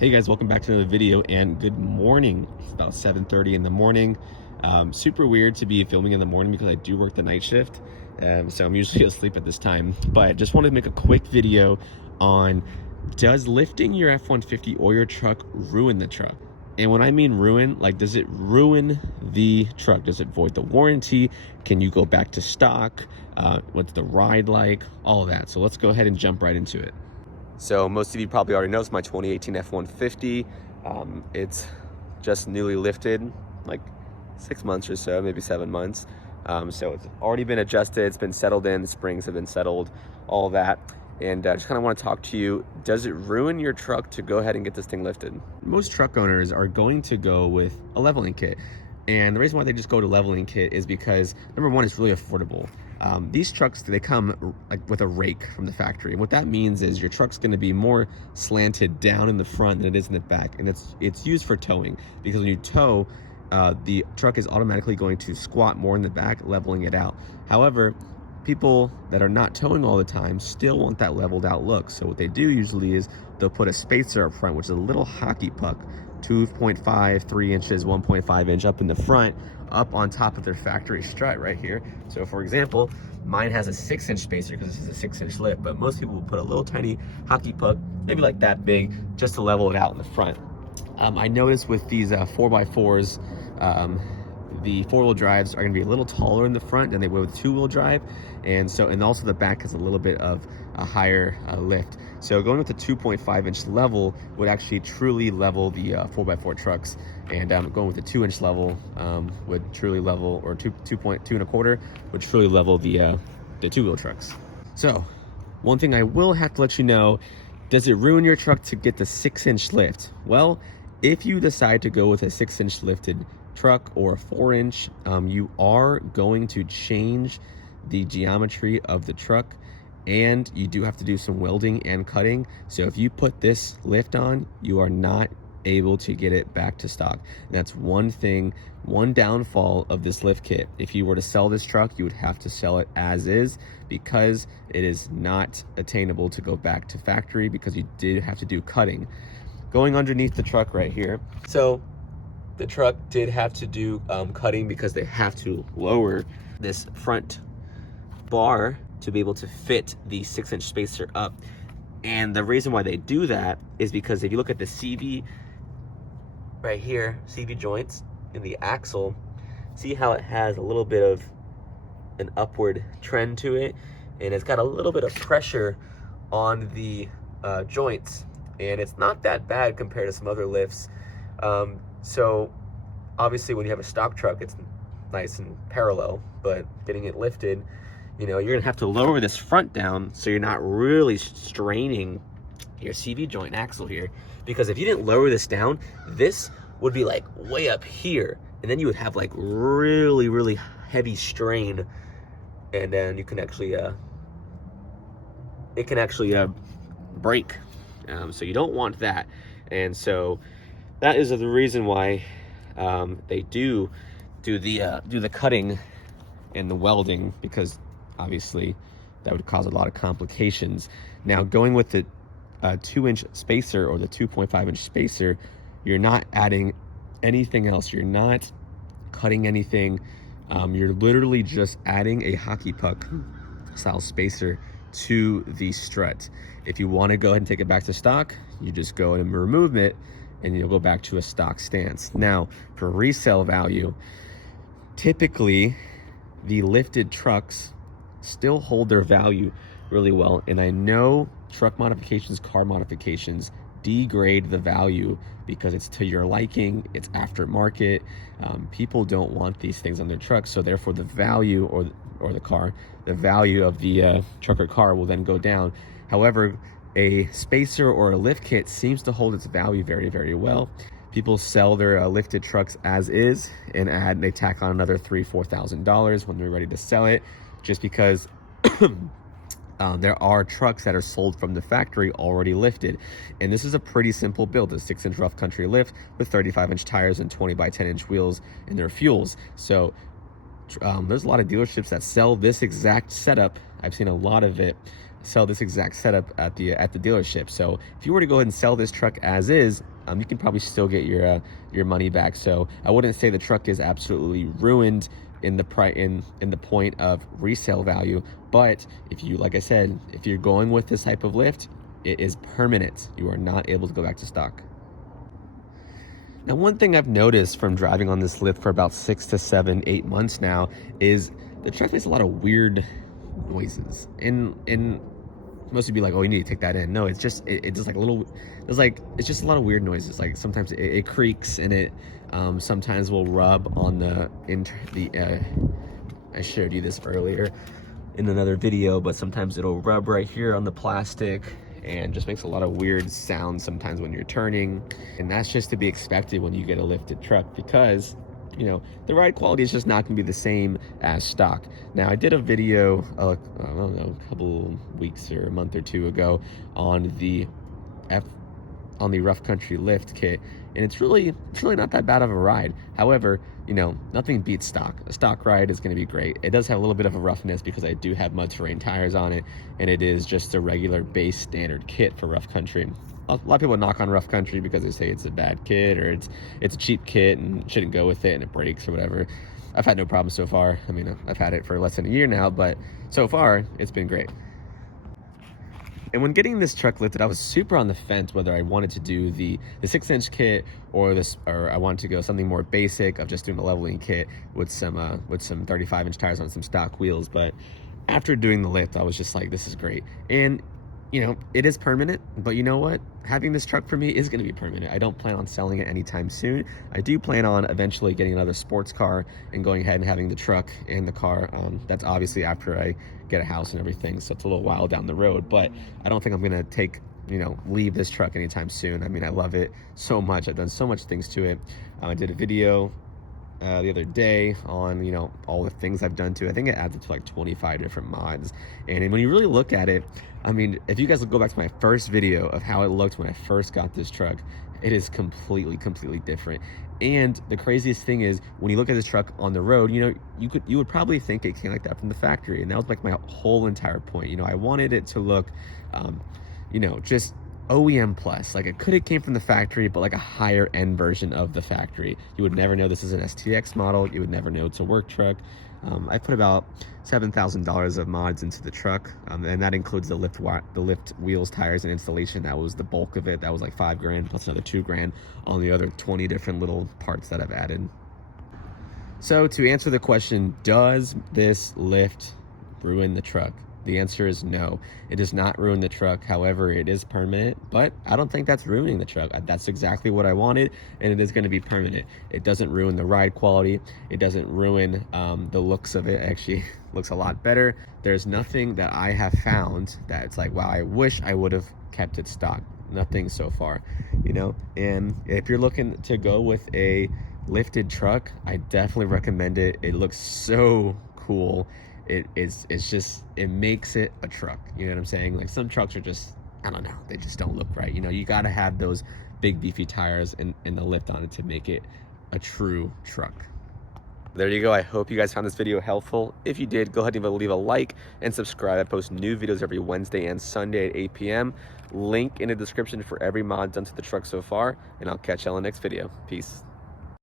Hey guys, welcome back to another video and good morning. It's about 7:30 in the morning. Super weird to be filming in the morning because I do work the night shift. So I'm usually asleep at this time, but just wanted to make a quick video on, does lifting your F-150 or your truck ruin the truck? And when I mean ruin, like, does it ruin the truck? Does it void the warranty? Can you go back to stock? What's the ride like? All of that. So let's go ahead and jump right into it. So most of you probably already know it's my 2018 F-150. It's just newly lifted, like 6 months or so, maybe 7 months. So it's already been adjusted, it's been settled in, the springs have been settled, all of that. And I just kind of want to talk to you, does it ruin your truck to go ahead and get this thing lifted? Most truck owners are going to go with a leveling kit. And the reason why they just go to leveling kit is because, number one, it's really affordable. These trucks, they come like with a rake from the factory. And what that means is your truck's going to be more slanted down in the front than it is in the back. And it's used for towing, because when you tow, the truck is automatically going to squat more in the back, leveling it out. However, people that are not towing all the time still want that leveled out look. So what they do usually is they'll put a spacer up front, which is a little hockey puck, 2.5, 3 inches, 1.5 inch up in the front, up on top of their factory strut right here. So for example, mine has a 6-inch spacer because this is a 6-inch lift, but most people will put a little tiny hockey puck, maybe like that big, just to level it out in the front. I noticed with these 4x4s, the 4-wheel drives are going to be a little taller in the front than they would with 2-wheel drive, and also the back has a little bit of a higher lift. So going with the 2.5-inch level would actually truly level the 4x4 trucks, and going with the 2-inch level would truly level, or 2.25 would truly level the 2-wheel trucks. So one thing I will have to let you know, does it ruin your truck to get the 6-inch lift? Well, if you decide to go with a 6-inch lifted truck or a 4-inch, you are going to change the geometry of the truck, and you do have to do some welding and cutting. So if you put this lift on, you are not able to get it back to stock. And that's one thing, one downfall of this lift kit. If you were to sell this truck, you would have to sell it as is, because it is not attainable to go back to factory, because you did have to do cutting. Going underneath the truck right here, so the truck did have to do cutting, because they have to lower this front bar to be able to fit the 6-inch spacer up. And the reason why they do that is because if you look at the CV right here, CV joints in the axle, see how it has a little bit of an upward trend to it, and it's got a little bit of pressure on the joints, and it's not that bad compared to some other lifts. So obviously when you have a stock truck, it's nice and parallel, but getting it lifted, you know, you're gonna have to lower this front down so you're not really straining your CV joint axle here. Because if you didn't lower this down, this would be like way up here, and then you would have like really, really heavy strain, and then you can actually, it can actually break. So you don't want that. And so that is the reason why they do the cutting and the welding, because obviously that would cause a lot of complications. Now, going with the 2-inch spacer or the 2.5-inch spacer, you're not adding anything else. You're not cutting anything. You're literally just adding a hockey puck style spacer to the strut. If you want to go ahead and take it back to stock, you just go and remove it, and you'll go back to a stock stance. Now, for resale value, typically the lifted trucks still hold their value really well. And I know truck modifications, car modifications degrade the value because it's to your liking, it's aftermarket. People don't want these things on their trucks, so therefore the value, or the car, the value of the truck or car will then go down. However, a spacer or a lift kit seems to hold its value very, very well. People sell their lifted trucks as is, and they tack on another $3,000-$4,000 when they're ready to sell it, just because there are trucks that are sold from the factory already lifted. And this is a pretty simple build, a 6-inch rough country lift with 35-inch tires and 20x10-inch wheels in their fuels. So there's a lot of dealerships that sell this exact setup. I've seen a lot of it sell this exact setup at the dealership. So if you were to go ahead and sell this truck as is, you can probably still get your money back. So I wouldn't say the truck is absolutely ruined in the point of resale value, but if you, like I said, if you're going with this type of lift, it is permanent. You are not able to go back to stock. Now, one thing I've noticed from driving on this lift for about 6 to 7, 8 months now is the truck makes a lot of weird noises. And most would be like, oh, you need to take that in. No, it's just it's just like a little, it's just a lot of weird noises. Like sometimes it creaks, and it sometimes will rub on I showed you this earlier in another video, but sometimes it'll rub right here on the plastic and just makes a lot of weird sounds sometimes when you're turning. And that's just to be expected when you get a lifted truck, because you know, the ride quality is just not going to be the same as stock. Now, I did a video, I don't know, a couple weeks or a month or two ago on the rough country lift kit, and it's really not that bad of a ride. However, you know, nothing beats stock. A stock ride is going to be great. It does have a little bit of a roughness because I do have mud terrain tires on it, and it is just a regular base standard kit for rough country. A lot of people knock on rough country because they say it's a bad kit, or it's a cheap kit and shouldn't go with it and it breaks or whatever. I've had no problems so far. I mean, I've had it for less than a year now, but so far it's been great. And when getting this truck lifted, I was super on the fence whether I wanted to do the 6-inch kit or I wanted to go something more basic of just doing a leveling kit with some 35-inch tires on some stock wheels. But after doing the lift, I was just like, this is great. And you know, it is permanent, but you know what? Having this truck for me is going to be permanent. I don't plan on selling it anytime soon. I do plan on eventually getting another sports car and going ahead and having the truck and the car. That's obviously after I get a house and everything, so it's a little while down the road, but I don't think I'm going to leave this truck anytime soon. I mean, I love it so much. I've done so much things to it. I did a video the other day on, you know, all the things I've done to it. I think it adds up to like 25 different mods. And when you really look at it, I mean, if you guys go back to my first video of how it looked when I first got this truck, it is completely different. And the craziest thing is, when you look at this truck on the road, you know, you would probably think it came like that from the factory. And that was like my whole entire point. You know, I wanted it to look, you know, just OEM plus. Like, it could have came from the factory, but like a higher end version of the factory. You would never know this is an STX model. You would never know it's a work truck. I put about $7,000 of mods into the truck, and that includes the lift wheels, tires, and installation. That was the bulk of it. That was like $5,000 plus another $2,000 on the other 20 different little parts that I've added. So to answer the question, does this lift ruin the truck? The answer is no. It does not ruin the truck. However, it is permanent, but I don't think that's ruining the truck. That's exactly what I wanted, and it is going to be permanent. It doesn't ruin the ride quality. It doesn't ruin the looks of it. Actually, looks a lot better. There's nothing that I have found that it's like, wow, I wish I would have kept it stock. Nothing so far, you know. And if you're looking to go with a lifted truck, I definitely recommend it. It looks so cool. It makes it a truck. You know what I'm saying? Like, some trucks are just, I don't know, they just don't look right. You know, you got to have those big beefy tires and the lift on it to make it a true truck. There you go. I hope you guys found this video helpful. If you did, go ahead and leave a like and subscribe. I post new videos every Wednesday and Sunday at 8 p.m. Link in the description for every mod done to the truck so far, and I'll catch you on the next video. Peace.